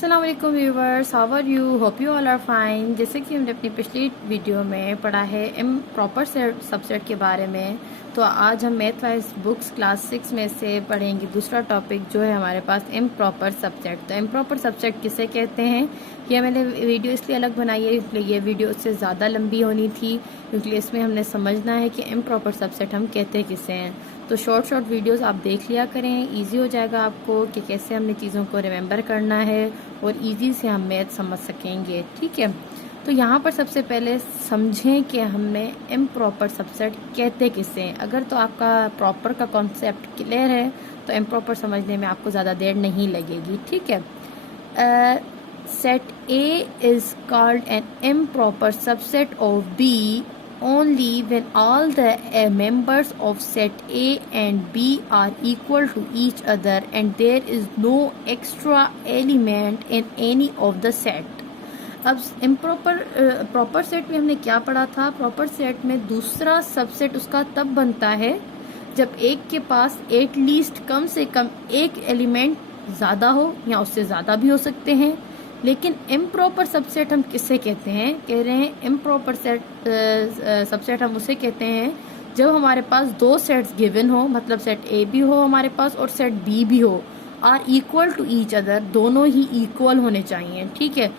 अस्सलाम वालेकुम viewers, how are you? Hope you all are fine. जैसे कि हमने अपनी पिछली वीडियो में पढ़ा है इम प्रॉपर सबसेट के बारे में, तो आज हम मैथ वाइज बुक्स क्लास 6 में से पढ़ेंगे दूसरा टॉपिक जो है हमारे पास इम प्रॉपर सबसेट। तो इम प्रॉपर सबसेट किसे कहते हैं, ये मैंने वीडियो इसलिए अलग बनाई है इसलिए ये वीडियो उससे ज़्यादा लंबी होनी थी, क्योंकि इसमें हमने समझना है कि इम प्रॉपर सबसेट हम कहते किसे हैं। तो शॉर्ट वीडियोस आप देख लिया करें, इजी हो जाएगा आपको कि कैसे हमने चीज़ों को रिमेंबर करना है और इजी से हम मैथ समझ सकेंगे। ठीक है, तो यहाँ पर सबसे पहले समझें कि हमने इम प्रॉपर सबसेट कहते किसे हैं। अगर तो आपका प्रॉपर का कॉन्सेप्ट क्लियर है तो इम प्रॉपर समझने में आपको ज़्यादा देर नहीं लगेगी। ठीक है, set A is called an improper subset of B only when all the members of set A and B are equal to each other and there is no extra element in any of the set। अब proper set में हमने क्या पढ़ा था? Proper set में दूसरा subset उसका तब बनता है जब एक के पास एटलीस्ट कम से कम एक एलिमेंट ज़्यादा हो या उससे ज़्यादा भी हो सकते हैं। लेकिन इम्प्रॉपर सबसेट हम किससे कहते हैं? कह रहे हैं इम्प्रॉपर सबसेट हम उसे कहते हैं जब हमारे पास दो सेट्स गिवन हो, मतलब सेट ए भी हो हमारे पास और सेट बी भी हो, are equal to each other, दोनों ही इक्वल होने चाहिए। ठीक है,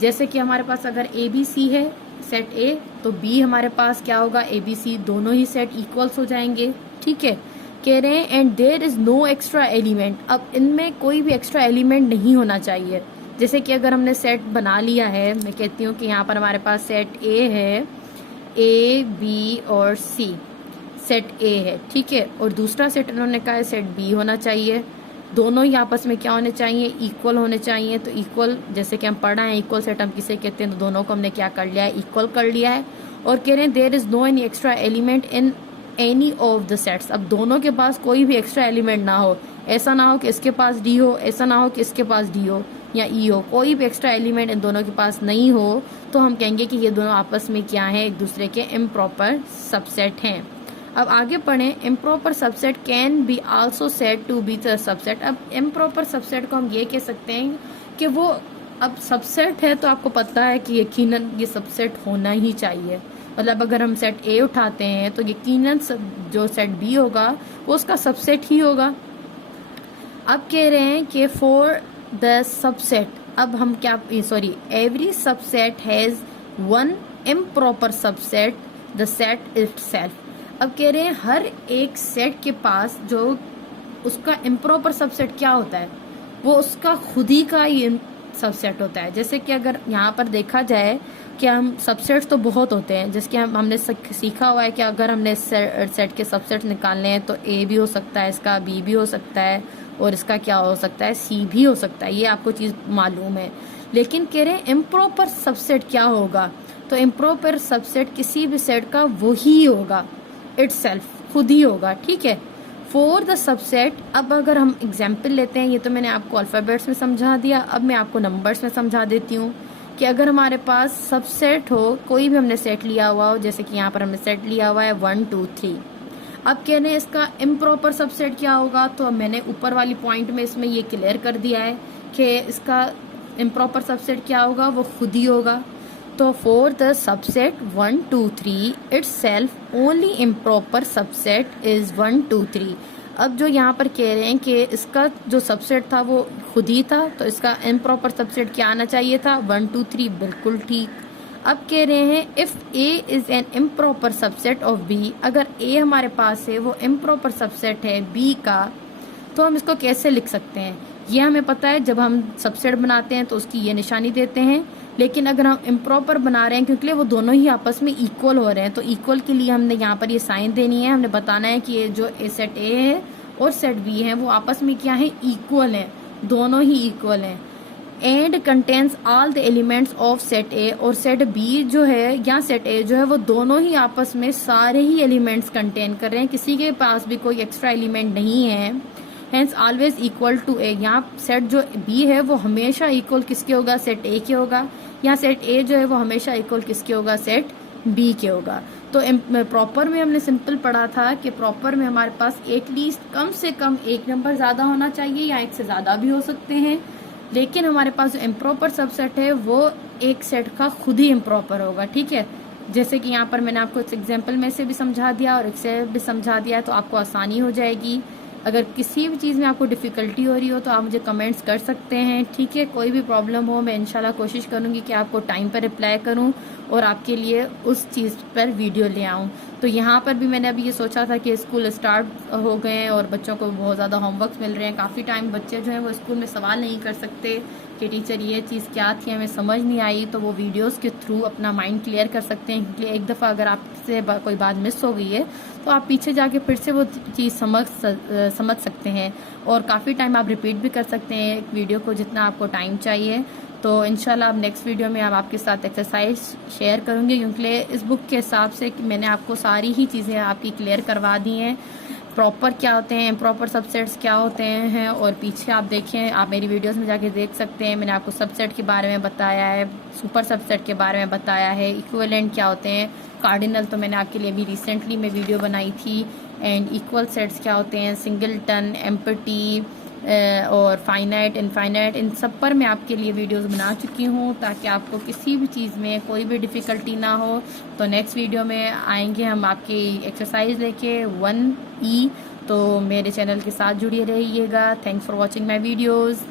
जैसे कि हमारे पास अगर ए बी सी है सेट ए, तो बी हमारे पास क्या होगा? ए बी सी, दोनों ही सेट इक्वल्स हो जाएंगे। ठीक है, कह रहे हैं and there is no extra element. अब इनमें कोई भी एक्स्ट्रा एलिमेंट नहीं होना चाहिए। जैसे कि अगर हमने सेट बना लिया है, मैं कहती हूँ कि यहाँ पर हमारे पास सेट ए है, ए बी और सी सेट ए है। ठीक है, और दूसरा सेट उन्होंने कहा है सेट बी होना चाहिए। दोनों ही आपस में क्या होने चाहिए? इक्वल होने चाहिए। तो इक्वल, जैसे कि हम पढ़ा है इक्वल सेट हम किसे कहते हैं, तो दोनों को हमने क्या कर लिया है? इक्वल कर लिया है। और कह रहे हैं there is no any extra element in any of the sets. अब दोनों के पास कोई भी एक्स्ट्रा एलिमेंट ना हो, ऐसा ना हो कि इसके पास डी हो, ऐसा ना हो कि इसके पास डी हो या ई हो, कोई भी एक्स्ट्रा एलिमेंट इन दोनों के पास नहीं हो, तो हम कहेंगे कि ये दोनों आपस में क्या है? एक दूसरे के इम्प्रॉपर सबसेट हैं। अब आगे पढ़ें, improper subset can be also said to be the subset. अब इम्प्रॉपर सबसेट को हम ये कह सकते हैं कि वो अब सबसेट है तो आपको पता है कि यकीनन ये सबसेट होना ही चाहिए। मतलब अगर हम सेट ए उठाते हैं तो यकीनन जो सेट बी होगा वो उसका सबसेट ही होगा। अब कह रहे हैं कि फॉर द सबसेट, अब हम क्या, sorry, every subset has one improper subset, the set itself. अब कह रहे हैं हर एक सेट के पास जो उसका इम्प्रॉपर सबसेट क्या होता है, वो उसका खुद ही का ही सबसेट होता है। जैसे कि अगर यहाँ पर देखा जाए कि हम सबसेट्स तो बहुत होते हैं, जिसके हमने सीखा हुआ है कि अगर हमने सेट के सबसेट निकालने हैं तो ए भी हो सकता है, इसका बी भी हो सकता है और इसका क्या हो सकता है? सी भी हो सकता है। ये आपको चीज़ मालूम है। लेकिन कह रहे हैं इम्प्रॉपर सबसेट क्या होगा? तो इम्प्रॉपर सबसेट किसी भी सेट का वही होगा, इटसेल्फ, खुद ही होगा। ठीक है, फॉर द सबसेट। अब अगर हम एग्जाम्पल लेते हैं, ये तो मैंने आपको अल्फ़ाबेट्स में समझा दिया, अब मैं आपको नंबर्स में समझा देती हूँ कि अगर हमारे पास सबसेट हो, कोई भी हमने सेट लिया हुआ हो, जैसे कि यहाँ पर हमने सेट लिया हुआ है 1 2 3। अब कहने इसका इम्प्रॉपर सबसेट क्या होगा? तो मैंने ऊपर वाली पॉइंट में इसमें ये क्लियर कर दिया है कि इसका इम्प्रॉपर सबसेट क्या होगा? वो खुद ही होगा। तो for the subset 1 2 3 itself only improper subset is 1 2 3। अब जो यहाँ पर कह रहे हैं कि इसका जो सबसेट था वो खुद ही था, तो इसका इम्प्रॉपर सबसेट क्या आना चाहिए था? 1 2 3। बिल्कुल ठीक। अब कह रहे हैं if A is an improper subset of B, अगर ए हमारे पास है वो इम्प्रॉपर सबसेट है बी का, तो हम इसको कैसे लिख सकते हैं? ये हमें पता है, जब हम सबसेट बनाते हैं तो उसकी ये निशानी देते हैं। लेकिन अगर हम इम्प्रॉपर बना रहे हैं, क्योंकि वो दोनों ही आपस में इक्वल हो रहे हैं, तो इक्वल के लिए हमने यहाँ पर ये साइन देनी है। हमने बताना है कि ये जो सेट ए है और सेट बी है वो आपस में क्या है? इक्वल है, दोनों ही इक्वल हैं। And contains all the elements of set ए, और सेट बी जो है या सेट ए जो है वो दोनों ही आपस में सारे ही एलिमेंट्स कंटेन कर रहे हैं, किसी के पास भी कोई एक्स्ट्रा एलिमेंट नहीं है। हेंस ऑलवेज इक्वल टू ए। यहाँ सेट जो बी है वो हमेशा इक्वल किसके होगा? सेट ए के होगा। यहाँ सेट ए जो है वो हमेशा इक्वल किसके होगा? सेट बी के होगा। तो प्रॉपर में हमने सिंपल पढ़ा था कि प्रॉपर में हमारे पास एटलीस्ट कम से कम एक नंबर ज़्यादा होना चाहिए या एक से ज़्यादा भी हो सकते हैं। लेकिन हमारे पास जो इम्प्रॉपर सबसेट है वो एक सेट का खुद ही इम्प्रॉपर होगा, ठीक है। जैसे कि यहाँ पर मैंने आपको इस एग्जाम्पल में से भी समझा दिया और एक से भी समझा दिया, तो आपको आसानी हो जाएगी। अगर किसी भी चीज़ में आपको डिफ़िकल्टी हो रही हो तो आप मुझे कमेंट्स कर सकते हैं, ठीक है। कोई भी प्रॉब्लम हो मैं इंशाल्लाह कोशिश करूँगी कि आपको टाइम पर रिप्लाई करूँ और आपके लिए उस चीज़ पर वीडियो ले आऊँ। तो यहाँ पर भी मैंने अभी ये सोचा था कि स्कूल स्टार्ट हो गए हैं और बच्चों को बहुत ज़्यादा होमवर्क मिल रहे हैं। काफ़ी टाइम बच्चे जो हैं वो स्कूल में सवाल नहीं कर सकते कि टीचर ये चीज़ क्या थी, हमें समझ नहीं आई, तो वो वीडियोस के थ्रू अपना माइंड क्लियर कर सकते हैं। क्योंकि एक दफ़ा अगर आपसे कोई बात मिस हो गई है तो आप पीछे जाके फिर से वो चीज़ समझ सकते हैं और काफ़ी टाइम आप रिपीट भी कर सकते हैं एक वीडियो को, जितना आपको टाइम चाहिए। तो इंशाल्लाह अब नेक्स्ट वीडियो में अब आपके साथ एक्सरसाइज शेयर करूँगी, क्योंकि इस बुक के हिसाब से कि मैंने आपको सारी ही चीज़ें आपकी क्लियर करवा दी हैं। प्रॉपर क्या होते हैं, इम्प्रॉपर सबसेट्स क्या होते हैं, और पीछे आप देखें, आप मेरी वीडियोस में जाके देख सकते हैं। मैंने आपको सबसेट के बारे में बताया है, सुपर सबसेट के बारे में बताया है, इक्विवेलेंट क्या होते हैं, कार्डिनल तो मैंने आपके लिए अभी रिसेंटली में वीडियो बनाई थी, एंड इक्वल सेट्स क्या होते हैं, सिंगलटन, एम्पटी और फाइनाइट, इनफाइनाइट, इन सब पर मैं आपके लिए वीडियोस बना चुकी हूँ ताकि आपको किसी भी चीज़ में कोई भी डिफ़िकल्टी ना हो। तो नेक्स्ट वीडियो में आएंगे हम आपकी एक्सरसाइज लेके 1E। तो मेरे चैनल के साथ जुड़े रहिएगा। Thanks for watching my videos.